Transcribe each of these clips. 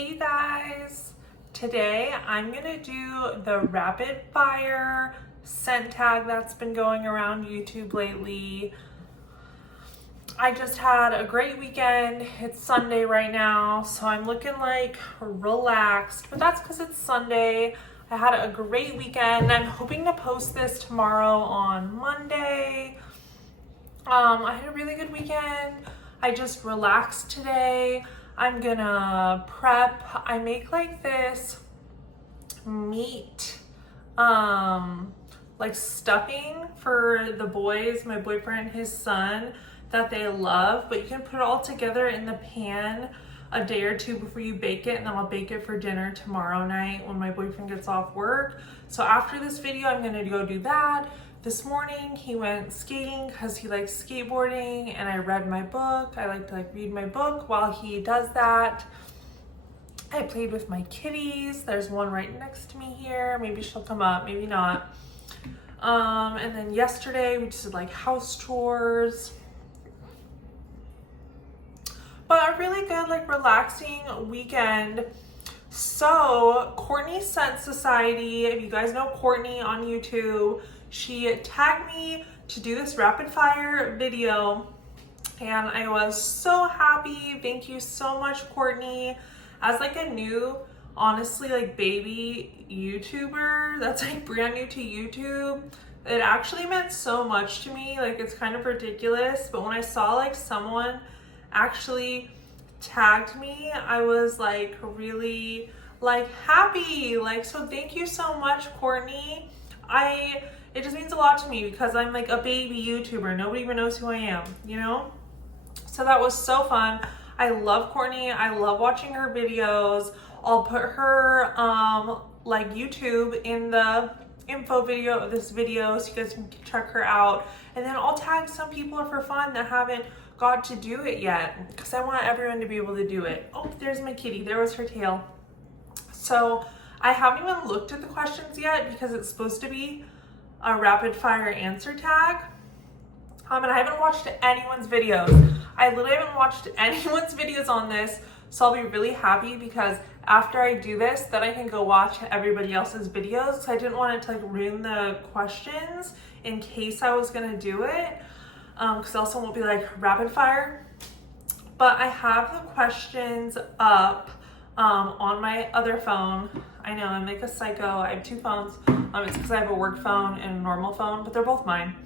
Hey you guys, today I'm gonna do the rapid fire scent tag that's been going around YouTube lately. I just had a great weekend. It's Sunday right now, so I'm looking like relaxed, but that's because it's Sunday. I had a great weekend. I'm hoping to post this tomorrow on Monday. I had a really good weekend. I just relaxed today. I'm gonna prep. I make like this meat, like stuffing for the boys, my boyfriend, his son, that they love, but you can put it all together in the pan a day or two before you bake it, and then I'll bake it for dinner tomorrow night when my boyfriend gets off work. So after this video, I'm gonna go do that. This morning he went skating because he likes skateboarding, and I read my book. I like to read my book while he does that. I played with my kitties. There's one right next to me here. Maybe she'll come up, maybe not. And then yesterday we just did like house chores. But a really good, like, relaxing weekend. So Courtney's Scent Society, if you guys know Courtney on YouTube, she tagged me to do this rapid fire video, and I was so happy. Thank you so much, Courtney. As like a new, honestly, like baby YouTuber that's like brand new to YouTube, it actually meant so much to me. Like, it's kind of ridiculous, but when I saw like someone actually tagged me, I was like really like happy. Like, so thank you so much, Courtney. It just means a lot to me because I'm like a baby YouTuber. Nobody even knows who I am, you know? So that was so fun. I love Courtney. I love watching her videos. I'll put her like YouTube in the info video of this video so you guys can check her out. And then I'll tag some people for fun that haven't got to do it yet because I want everyone to be able to do it. Oh, there's my kitty. There was her tail. So I haven't even looked at the questions yet because it's supposed to be a rapid fire answer tag. And I haven't watched anyone's videos. I literally haven't watched anyone's videos on this, so I'll be really happy because after I do this, then I can go watch everybody else's videos. So I didn't want it to like ruin the questions in case I was gonna do it, because also won't be like rapid fire. But I have the questions up on my other phone. I know, I'm like a psycho. I have two phones. It's because I have a work phone and a normal phone, but they're both mine,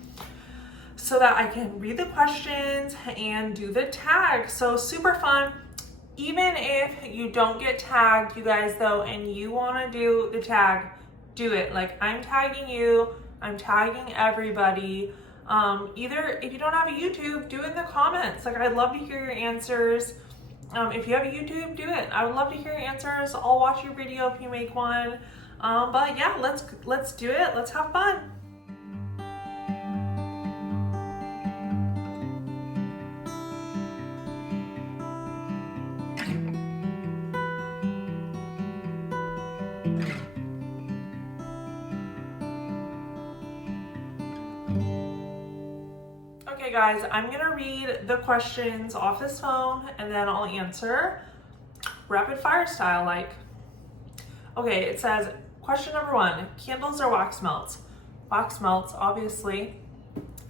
so that I can read the questions and do the tag. So super fun. Even if you don't get tagged, you guys, though, and you want to do the tag, do it. Like, I'm tagging you, I'm tagging everybody. Either if you don't have a YouTube, do it in the comments. Like, I'd love to hear your answers. If you have a YouTube, do it. I would love to hear your answers. I'll watch your video if you make one. But yeah, let's do it. Let's have fun. Okay guys, I'm gonna read the questions off this phone and then I'll answer rapid fire style like. Okay, it says, question number 1, candles or wax melts? Wax melts, obviously.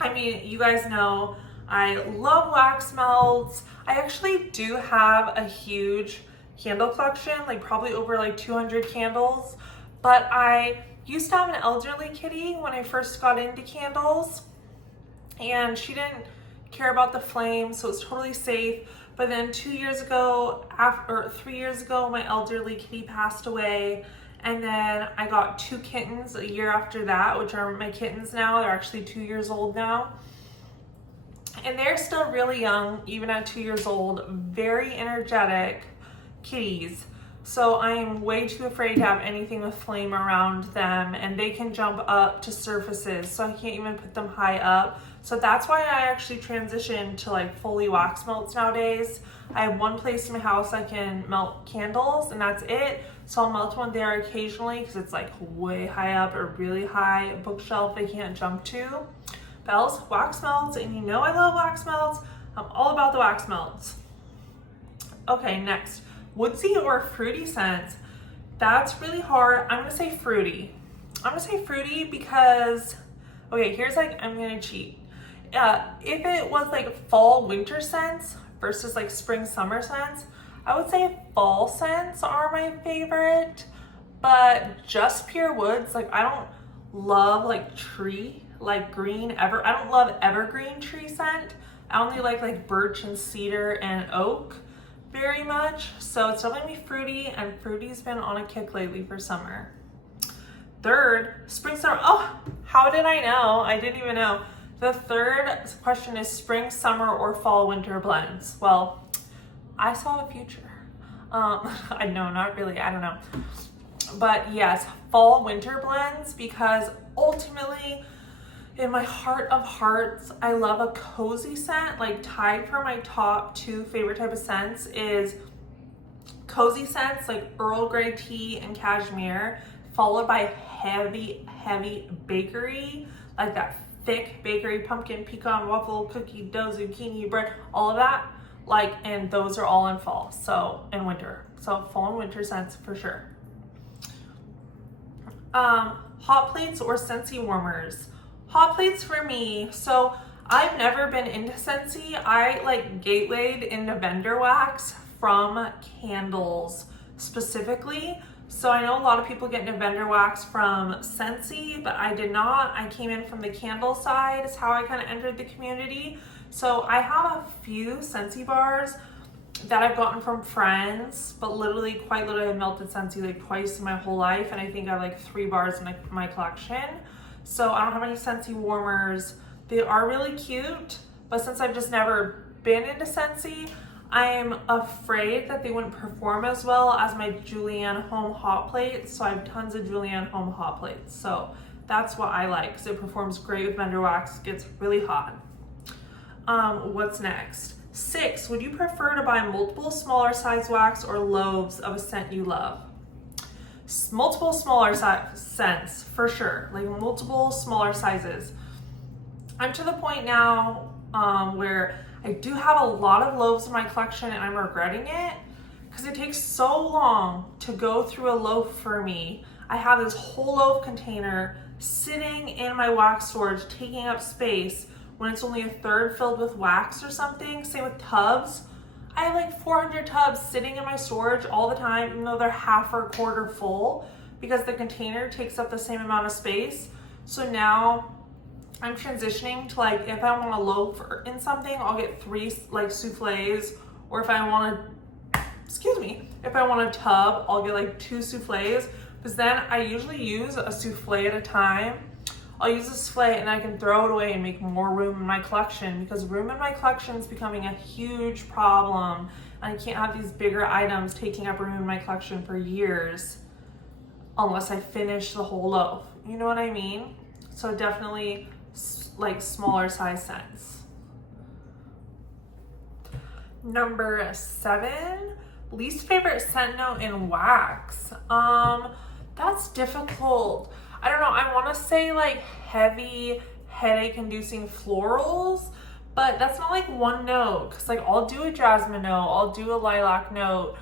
I mean, you guys know I love wax melts. I actually do have a huge candle collection, like probably over like 200 candles, but I used to have an elderly kitty when I first got into candles, and she didn't care about the flame, so it's totally safe. But then 2 years ago, or 3 years ago, my elderly kitty passed away, and then I got 2 kittens a year after that, which are my kittens now. They're actually 2 years old now, and they're still really young, even at 2 years old, very energetic kitties. So I am way too afraid to have anything with flame around them, and they can jump up to surfaces, so I can't even put them high up. So that's why I actually transitioned to like fully wax melts nowadays. I have one place in my house I can melt candles, and that's it. So I'll melt one there occasionally because it's like way high up or really high bookshelf they can't jump to. But else, wax melts, and you know I love wax melts. I'm all about the wax melts. Okay, next. Woodsy or fruity scents? That's really hard. I'm gonna say fruity. I'm gonna say fruity because, okay, here's like, I'm gonna cheat. If it was like fall winter scents versus like spring summer scents, I would say fall scents are my favorite, but just pure woods. Like I don't love like tree, like green I don't love evergreen tree scent. I only like birch and cedar and oak very much. So it's definitely fruity, and fruity's been on a kick lately for summer. Third, spring summer. Oh, how did I know? I didn't even know. The third question is spring, summer, or fall, winter blends. Well, I saw the future. I know, not really, I don't know. But yes, fall, winter blends, because ultimately, in my heart of hearts, I love a cozy scent. Like tied for my top 2 favorite type of scents is cozy scents like Earl Grey tea and cashmere, followed by heavy bakery, like that thick bakery, pumpkin, pecan, waffle, cookie, dough, zucchini, bread, all of that. Like, and those are all in fall, so, and winter. So fall and winter scents for sure. Hot plates or Scentsy warmers? Hot plates for me. So I've never been into Scentsy. I like gatewayed into vendor wax from candles specifically. So I know a lot of people get into vendor wax from Scentsy, but I did not. I came in from the candle side is how I kind of entered the community. So I have a few Scentsy bars that I've gotten from friends, but quite literally I've melted Scentsy like twice in my whole life, and I think I have like 3 bars in my collection. So I don't have any Scentsy warmers. They are really cute, but since I've just never been into Scentsy, I'm afraid that they wouldn't perform as well as my Julianne Home hot plates. So I have tons of Julianne Home hot plates. So that's what I like, because it performs great with vendor wax, gets really hot. What's next? 6, would you prefer to buy multiple smaller size wax or loaves of a scent you love? Multiple smaller scents, for sure. Like multiple smaller sizes. I'm to the point now where I do have a lot of loaves in my collection, and I'm regretting it because it takes so long to go through a loaf for me. I have this whole loaf container sitting in my wax storage, taking up space when it's only a third filled with wax or something. Same with tubs. I have like 400 tubs sitting in my storage all the time, even though they're half or a quarter full, because the container takes up the same amount of space. So now I'm transitioning to like, if I want a loaf in something, I'll get 3 like souffles, or if I want if I want a tub, I'll get like 2 souffles, because then I usually use a souffle at a time. I'll use a souffle and I can throw it away and make more room in my collection, because room in my collection is becoming a huge problem. I can't have these bigger items taking up room in my collection for years unless I finish the whole loaf. You know what I mean? So definitely like smaller size scents. Number 7, least favorite scent note in wax. That's difficult. I don't know, I want to say like heavy, headache inducing florals, but that's not like one note, because like I'll do a jasmine note, I'll do a lilac note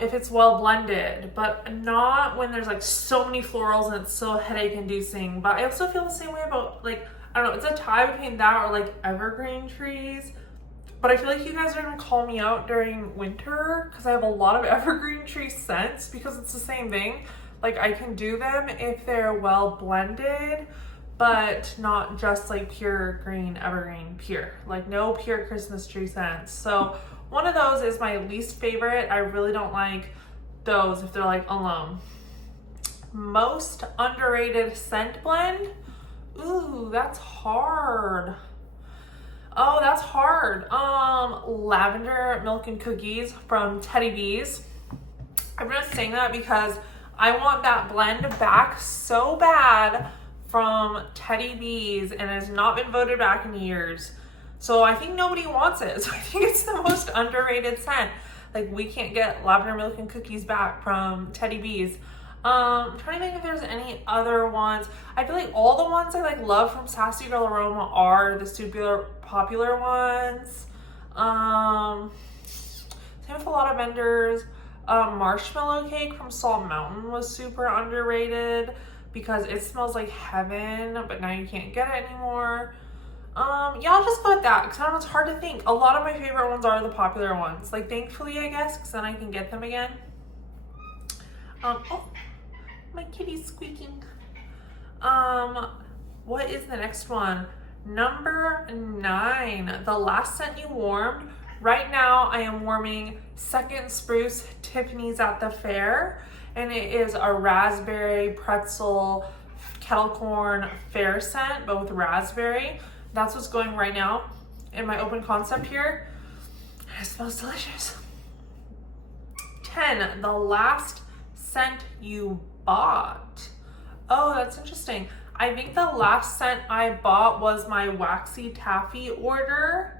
if it's well blended, but not when there's like so many florals and it's so headache inducing. But I also feel the same way about like, I don't know, it's a tie between that or like evergreen trees. But I feel like you guys are gonna call me out during winter because I have a lot of evergreen tree scents, because it's the same thing. Like I can do them if they're well blended, but not just like pure green evergreen pure, like no pure Christmas tree scents. So one of those is my least favorite. I really don't like those if they're like alone. Most underrated scent blend. Ooh, that's hard. Oh, that's hard. Lavender milk and cookies from Teddy B's. I'm just saying that because I want that blend back so bad from Teddy B's, and it has not been voted back in years. So I think nobody wants it. So I think it's the most underrated scent. Like we can't get lavender milk and cookies back from Teddy B's. I'm trying to think if there's any other ones. I feel like all the ones I like love from Sassy Girl Aroma are the super popular ones. Same Same with a lot of vendors. Marshmallow cake from Salt Mountain was super underrated because it smells like heaven, but now you can't get it anymore. Yeah, I'll just go with that because I don't know, it's hard to think. A lot of my favorite ones are the popular ones. Like, thankfully, I guess, because then I can get them again. Oh, my kitty's squeaking. What is the next one? Number 9, the last scent you warmed. Right now, I am warming Second Spruce Tiffany's at the Fair, and it is a raspberry pretzel kettle corn fair scent, but with raspberry. That's what's going right now in my open concept here. It smells delicious. 10, the last scent you bought. Oh, that's interesting. I think the last scent I bought was my Waxy Taffy order.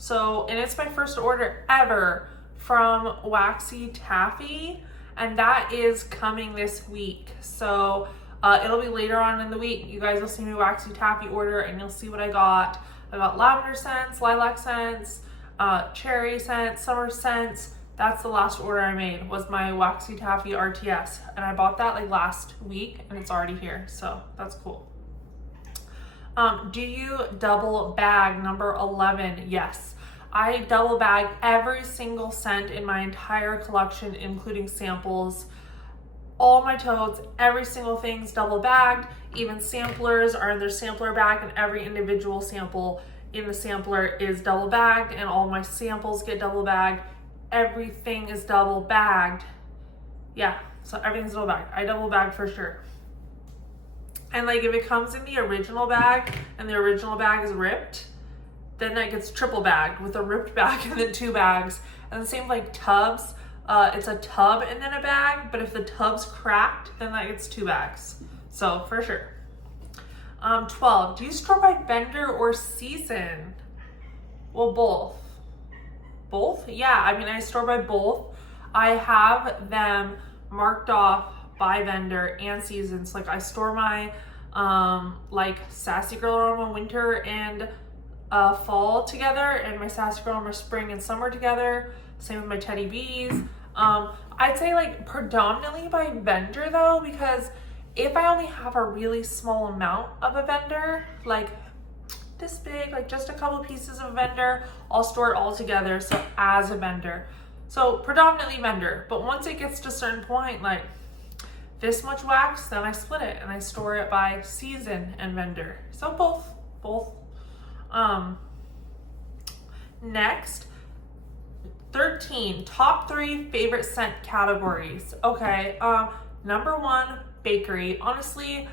So, and it's my first order ever from Waxy Taffy, and that is coming this week. So it'll be later on in the week. You guys will see my Waxy Taffy order and you'll see what I got. I got lavender scents, lilac scents, cherry scents, summer scents. That's the last order I made, was my Waxy Taffy RTS. And I bought that like last week and it's already here. So that's cool. Do you double bag? Number 11, yes. I double bag every single scent in my entire collection, including samples. All my totes, every single thing's double bagged. Even samplers are in their sampler bag, and every individual sample in the sampler is double bagged, and all my samples get double bagged. Everything is double bagged. Yeah, so everything's double bagged. I double bag for sure. And like if it comes in the original bag and the original bag is ripped, then that gets triple bagged with a ripped bag and then 2 bags. And the same like tubs. It's a tub and then a bag, but if the tub's cracked, then that gets 2 bags. So for sure. 12, do you store by vendor or season? Well, both. Both? Yeah, I mean, I store by both. I have them marked off by vendor and seasons. Like I store my like Sassy Girl Aroma winter and fall together, and my Sassy Girl Aroma spring and summer together. Same with my Teddy Bees. I'd say like predominantly by vendor though, because if I only have a really small amount of a vendor, like this big, like just a couple pieces of vendor, I'll store it all together, so as a vendor. So predominantly vendor, but once it gets to a certain point, like this much wax, then I split it and I store it by season and vendor. So both. Next, 13, top 3 favorite scent categories. Okay, number 1, bakery. Honestly,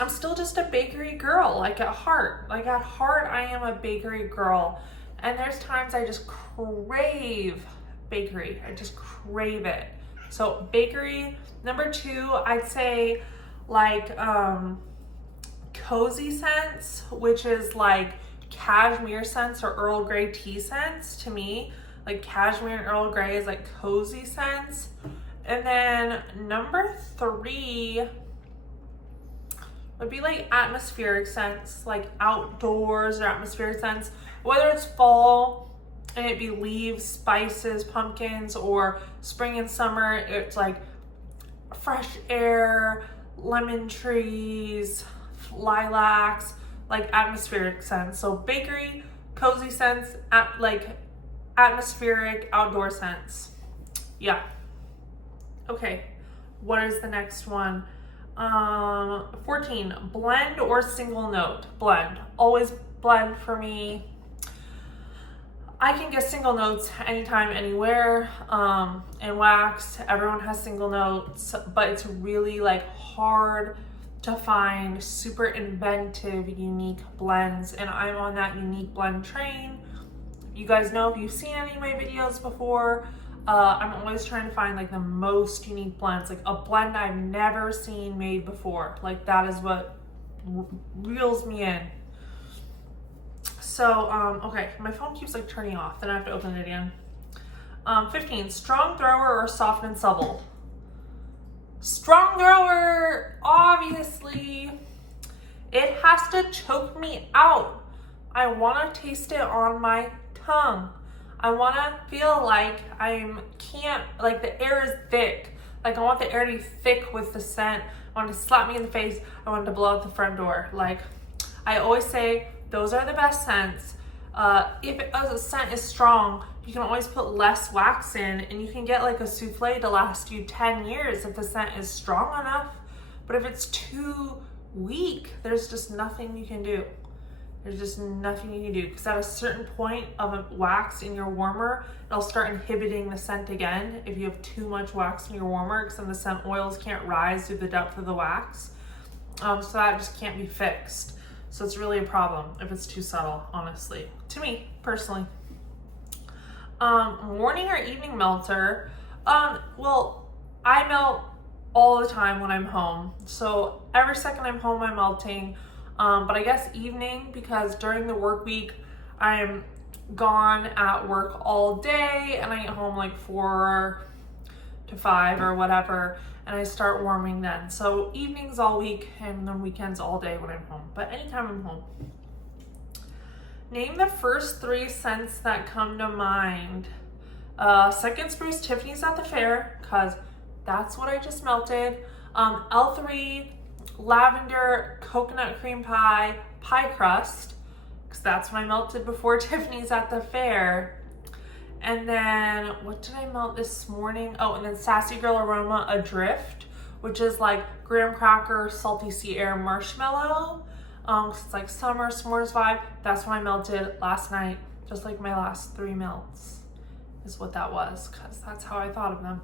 I'm still just a bakery girl, like at heart. Like at heart, I am a bakery girl. And there's times I just crave bakery. I just crave it. So bakery. Number 2, I'd say like cozy scents, which is like cashmere scents or Earl Grey tea scents to me. Like cashmere and Earl Grey is like cozy scents. And then number 3 would be like atmospheric scents, like outdoors or atmospheric scents, whether it's fall and it'd be leaves, spices, pumpkins, or spring and summer, it's like fresh air, lemon trees, lilacs, like atmospheric scents. So bakery, cozy scents, like atmospheric outdoor scents. Yeah. Okay, what is the next one? 14, blend or single note? Blend. Always blend for me. I can get single notes anytime, anywhere. And wax, everyone has single notes, but it's really like hard to find super inventive, unique blends. And I'm on that unique blend train. You guys know, if you've seen any of my videos before, I'm always trying to find like the most unique blends, like a blend I've never seen made before. Like that is what reels me in. So, okay, my phone keeps like turning off, then I have to open it again. 15, strong thrower or soft and supple? Strong thrower, obviously. It has to choke me out. I want to taste it on my tongue. I want to feel like like the air is thick. Like I want the air to be thick with the scent. I want it to slap me in the face. I want it to blow out the front door. Like I always say, those are the best scents. If a scent is strong, you can always put less wax in, and you can get like a souffle to last you 10 years if the scent is strong enough. But if it's too weak, there's just nothing you can do. There's just nothing you can do, because at a certain point of a wax in your warmer, it'll start inhibiting the scent again if you have too much wax in your warmer, because then the scent oils can't rise through the depth of the wax. So that just can't be fixed. So it's really a problem if it's too subtle, honestly, to me personally. Morning or evening melter. Well, I melt all the time when I'm home. So every second I'm home, I'm melting. But I guess evening, because during the work week, I'm gone at work all day and I get home like 4 to 5 or whatever, and I start warming then. So evenings all week and then weekends all day when I'm home, but anytime I'm home. Name the first 3 scents that come to mind. Second Spruce, Tiffany's at the Fair, because that's what I just melted. L3, Lavender, Coconut Cream Pie, Pie Crust, because that's what I melted before Tiffany's at the Fair. And then, what did I melt this morning? Oh, and then Sassy Girl Aroma Adrift, which is like graham cracker, salty sea air, marshmallow. It's like summer s'mores vibe. That's what I melted last night, just like my last 3 melts is what that was, because that's how I thought of them.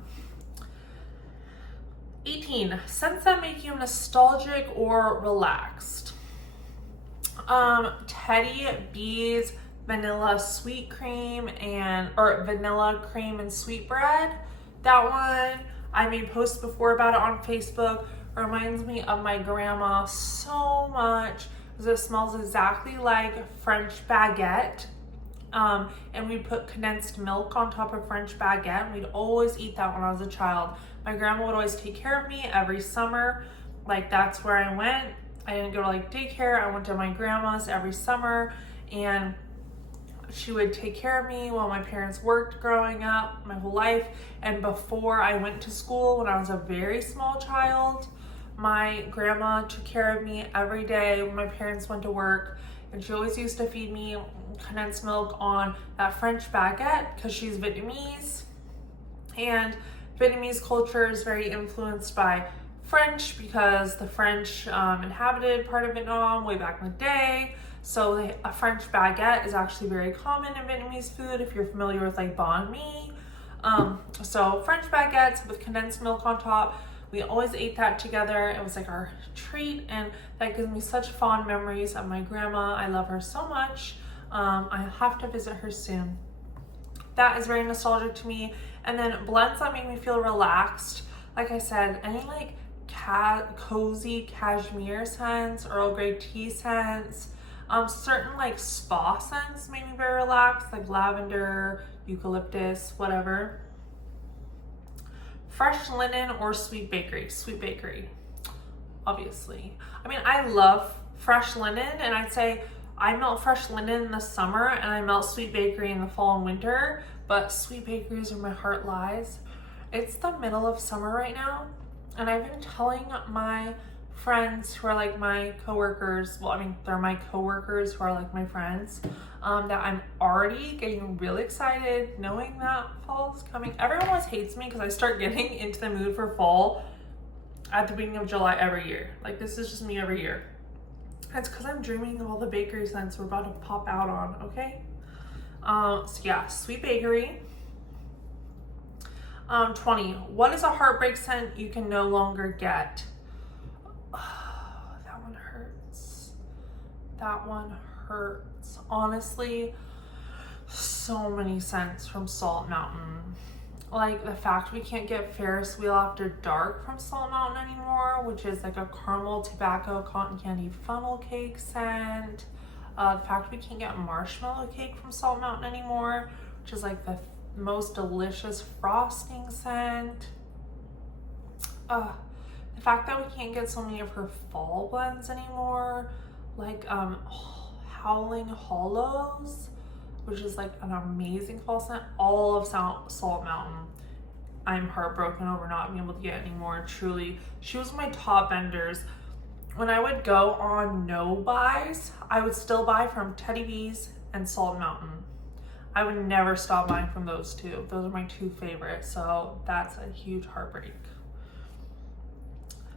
18, scents that make you nostalgic or relaxed. Teddy B's vanilla sweet cream or vanilla cream and sweetbread. That one, I made posts before about it on Facebook. It reminds me of my grandma so much, because it smells exactly like French baguette. And we'd put condensed milk on top of French baguette, and we'd always eat that when I was a child. My grandma would always take care of me every summer. Like that's where I went. I didn't go to like daycare. I went to my grandma's every summer, and she would take care of me while my parents worked growing up my whole life. And before I went to school, when I was a very small child, my grandma took care of me every day when my parents went to work, and she always used to feed me condensed milk on that French baguette, because she's Vietnamese, and Vietnamese culture is very influenced by French, because the French inhabited part of Vietnam way back in the day. So a French baguette is actually very common in Vietnamese food, if you're familiar with like banh mi. So French baguettes with condensed milk on top, we always ate that together. It was like our treat, and that gives me such fond memories of my grandma. I love her so much. I have to visit her soon. That is very nostalgic to me. And then blends that make me feel relaxed. Like I said, any like cozy cashmere scents, Earl Grey tea scents, certain like spa scents make me very relaxed, like lavender, eucalyptus, whatever. Fresh linen or sweet bakery? Sweet bakery, obviously. I mean, I love fresh linen, and I'd say I melt fresh linen in the summer and I melt sweet bakery in the fall and winter, but sweet bakery is where my heart lies. It's the middle of summer right now, and I've been telling my friends who are like my coworkers, well, I mean, they're my coworkers who are like my friends, that I'm already getting really excited knowing that fall is coming. Everyone always hates me because I start getting into the mood for fall at the beginning of July every year. Like, this is just me every year. It's because I'm dreaming of all the bakery scents we're about to pop out on, okay? So yeah, sweet bakery. 20, what is a heartbreak scent you can no longer get? Oh, that one hurts. That one hurts. Honestly, so many scents from Salt Mountain. Like the fact we can't get Ferris Wheel After Dark from Salt Mountain anymore, which is like a caramel tobacco cotton candy funnel cake scent. The fact we can't get marshmallow cake from Salt Mountain anymore, which is like the most delicious frosting scent. The fact that we can't get so many of her fall blends anymore, like Howling Hollows. which is like an amazing fall scent. All of Salt Mountain. I'm heartbroken over not being able to get any more. Truly, she was my top vendors. When I would go on no buys, I would still buy from Teddy B's and Salt Mountain. I would never stop buying from those two. Those are my two favorites, so that's a huge heartbreak.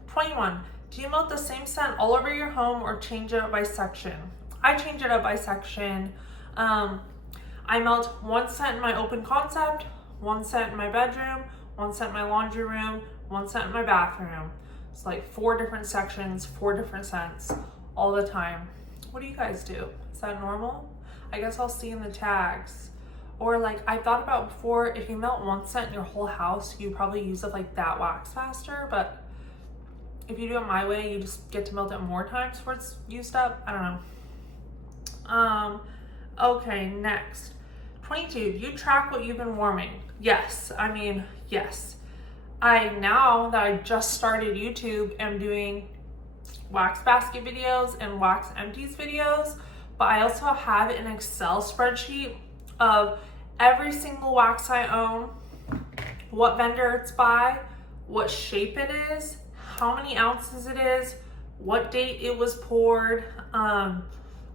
21. Do you melt the same scent all over your home or change it up by section? I change it up by section. I melt one scent in my open concept, one scent in my bedroom, one scent in my laundry room, one scent in my bathroom. It's like 4 different sections, 4 different scents all the time. What do you guys do? Is that normal? I guess I'll see in the tags. Or like I thought about before, if you melt one scent in your whole house, you probably use up like that wax faster, but if you do it my way, you just get to melt it more times before it's used up. I don't know. Okay, next. 22, do you track what you've been warming? Yes, yes. Now that I just started YouTube, am doing wax basket videos and wax empties videos, but I also have an Excel spreadsheet of every single wax I own, what vendor it's by, what shape it is, how many ounces it is, what date it was poured,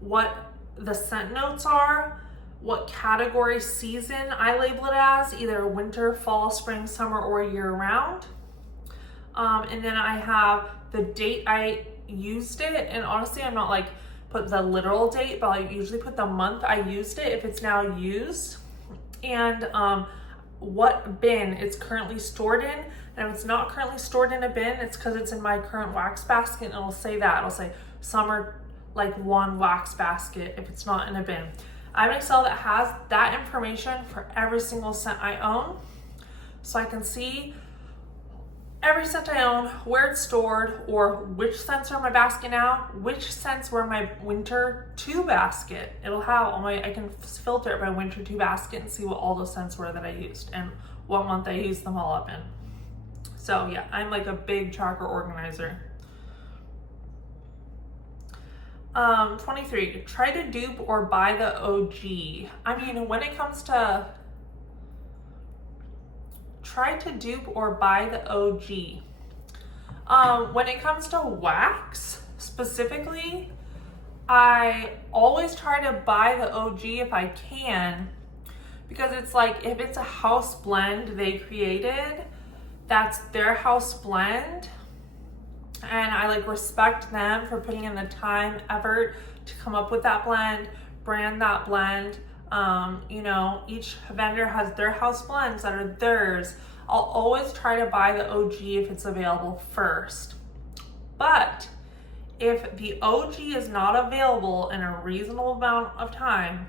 what the scent notes are, what category season I label it as, either winter, fall, spring, summer, or year round. And then I have the date I used it, and honestly, I'm not like put the literal date, but I usually put the month I used it if it's now used, and what bin it's currently stored in. And if it's not currently stored in a bin, it's because it's in my current wax basket, and it'll say that. It'll say summer like 1 wax basket if it's not in a bin. I have an Excel that has that information for every single scent I own, so I can see every scent I own, where it's stored, or which scents are in my basket now, which scents were in my winter 2 basket. It'll have all my, I can filter it by winter 2 basket and see what all those scents were that I used and what month I used them all up in. So yeah, I'm like a big tracker organizer. 23, try to dupe or buy the OG. When it comes to try to dupe or buy the OG, when it comes to wax specifically, I always try to buy the OG if I can, because it's like, if it's a house blend they created, that's their house blend, and I like respect them for putting in the time, effort to come up with that blend, brand that blend. Each vendor has their house blends that are theirs. I'll always try to buy the OG if it's available first. But if the OG is not available in a reasonable amount of time,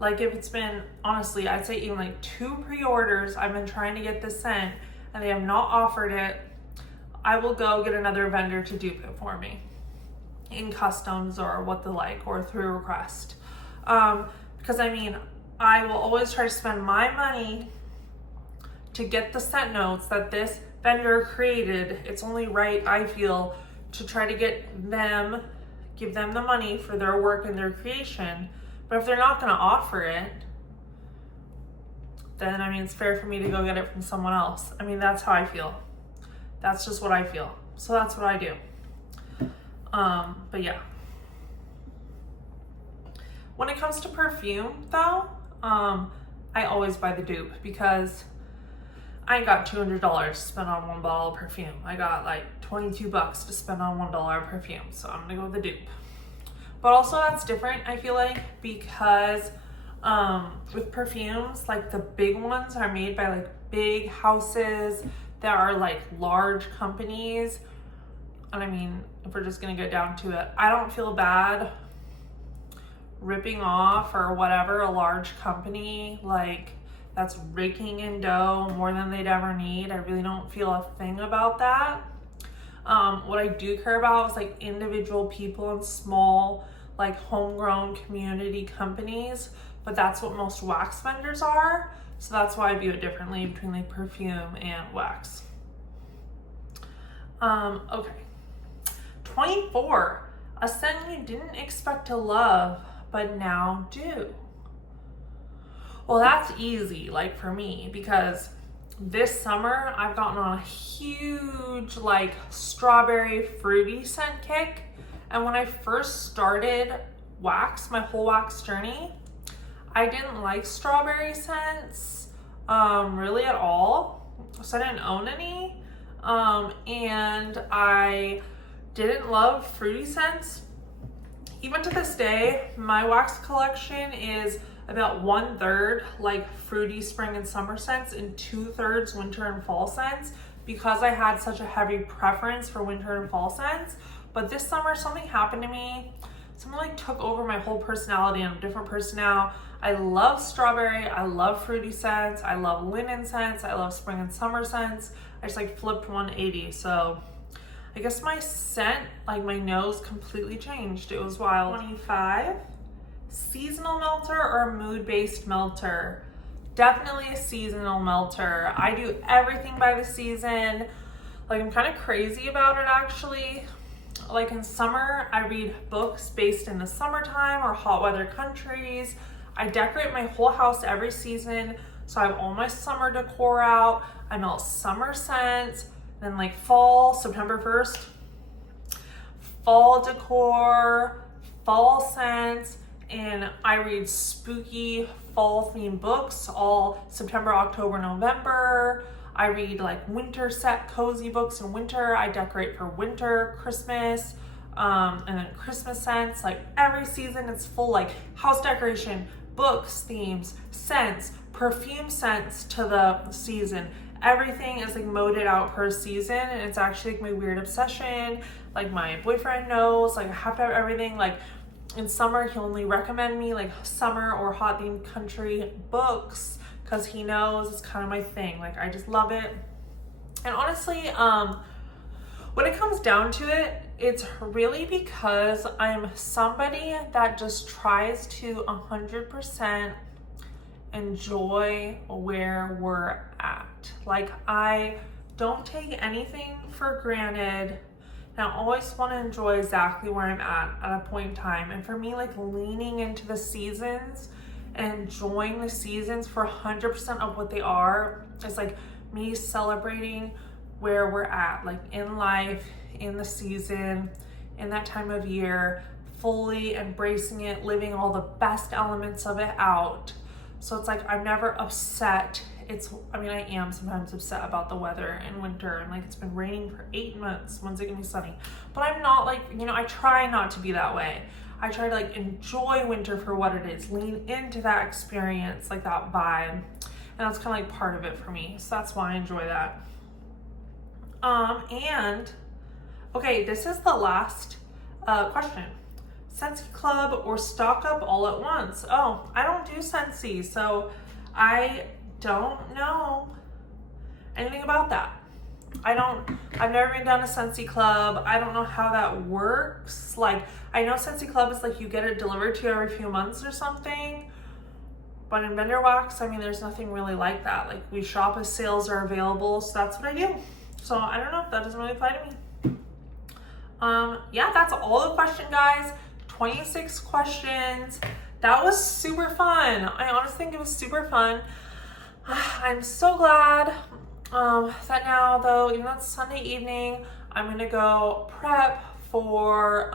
like if it's been, honestly, I'd say even like 2 pre-orders, I've been trying to get this scent and they have not offered it, I will go get another vendor to dupe it for me in customs or what the like, or through request. Because I will always try to spend my money to get the scent notes that this vendor created. It's only right, I feel, to try to give them the money for their work and their creation. But if they're not going to offer it, then it's fair for me to go get it from someone else. That's how I feel. That's just what I feel. So that's what I do. But yeah. When it comes to perfume though, I always buy the dupe, because I ain't got $200 to spend on 1 bottle of perfume. I got like $22 to spend on $1 of perfume. So I'm gonna go with the dupe. But also that's different, I feel like, because with perfumes, like the big ones are made by like big houses that are like large companies. And if we're just gonna get down to it, I don't feel bad ripping off or whatever a large company like that's raking in dough more than they'd ever need. I really don't feel a thing about that. What I do care about is like individual people and small like homegrown community companies, but that's what most wax vendors are. So that's why I view it differently between like perfume and wax. Okay. 24, a scent you didn't expect to love, but now do. Well, that's easy, like for me, because this summer I've gotten on a huge like strawberry fruity scent kick. And when I first started wax, my whole wax journey, I didn't like strawberry scents really at all. So I didn't own any. And I didn't love fruity scents. Even to this day, my wax collection is about 1/3 like fruity spring and summer scents and 2/3 winter and fall scents, because I had such a heavy preference for winter and fall scents. But this summer something happened to me. Something like took over my whole personality. I'm a different person now. I love strawberry, I love fruity scents, I love linen scents, I love spring and summer scents. I just like flipped 180. So I guess my scent, like my nose completely changed. It was wild. 25. Seasonal melter or mood-based melter? Definitely a seasonal melter. I do everything by the season. Like I'm kind of crazy about it actually. Like in summer, I read books based in the summertime or hot weather countries. I decorate my whole house every season. So I have all my summer decor out. I melt summer scents. Then like fall, September 1st, fall decor, fall scents, and I read spooky fall themed books all September, October, November. I read like winter set cozy books in winter. I decorate for winter, Christmas, and then Christmas scents. Like every season it's full like house decoration, books, themes, scents, perfume scents to the season. Everything is like moded out per season, and it's actually like my weird obsession. Like my boyfriend knows, like I have to have everything. Like in summer, he'll only recommend me like summer or hot themed country books because he knows it's kind of my thing. Like I just love it. And honestly, when it comes down to it, it's really because I'm somebody that just tries to 100% enjoy where we're at. Like I don't take anything for granted, and I always want to enjoy exactly where I'm at a point in time. And for me, like leaning into the seasons and enjoying the seasons for 100% of what they are is like me celebrating where we're at, like in life, in the season, in that time of year, fully embracing it, living all the best elements of it out. So it's like I'm never upset. I mean, I am sometimes upset about the weather in winter, and like it's been raining for 8 months. When's it gonna be sunny? But I'm not like, I try not to be that way. I try to like enjoy winter for what it is, lean into that experience, like that vibe. And that's kind of like part of it for me. So that's why I enjoy that. And okay, this is the last question. Scentsy Club or stock up all at once? Oh, I don't do Scentsy, so I don't know anything about that. I've never been down a Scentsy Club. I don't know how that works. Like, I know Scentsy Club is like you get it delivered to you every few months or something. But in vendor wax, I mean, there's nothing really like that. Like, we shop as sales are available, so that's what I do. So I don't know, that doesn't really apply to me. Yeah, that's all the question, guys. 26 questions. That was super fun. I honestly think it was super fun. I'm so glad that now, though, even though it's Sunday evening, I'm gonna go prep for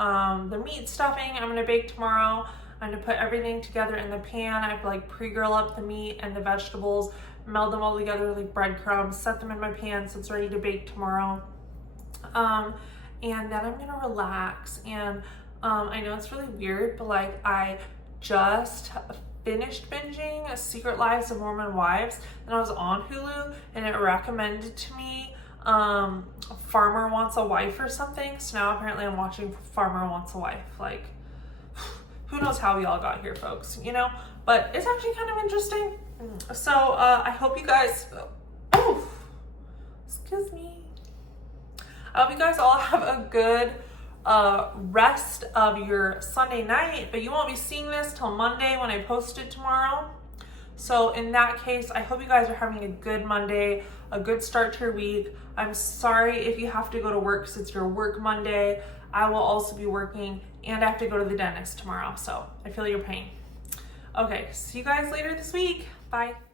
the meat stuffing I'm gonna bake tomorrow. I'm gonna put everything together in the pan. I have to like pre-grill up the meat and the vegetables, meld them all together like breadcrumbs, set them in my pan so it's ready to bake tomorrow. And then I'm gonna relax. And I know it's really weird, but like I just finished binging Secret Lives of Mormon Wives, and I was on Hulu and it recommended to me Farmer Wants a Wife or something. So now apparently I'm watching Farmer Wants a Wife. Like, who knows how we all got here, folks, but it's actually kind of interesting. So I hope you guys, excuse me. I hope you guys all have a good rest of your Sunday night, but you won't be seeing this till Monday when I post it tomorrow. So in that case, I hope you guys are having a good Monday, a good start to your week. I'm sorry if you have to go to work because it's your work Monday. I will also be working, and I have to go to the dentist tomorrow, so I feel your pain. Okay, see you guys later this week. Bye.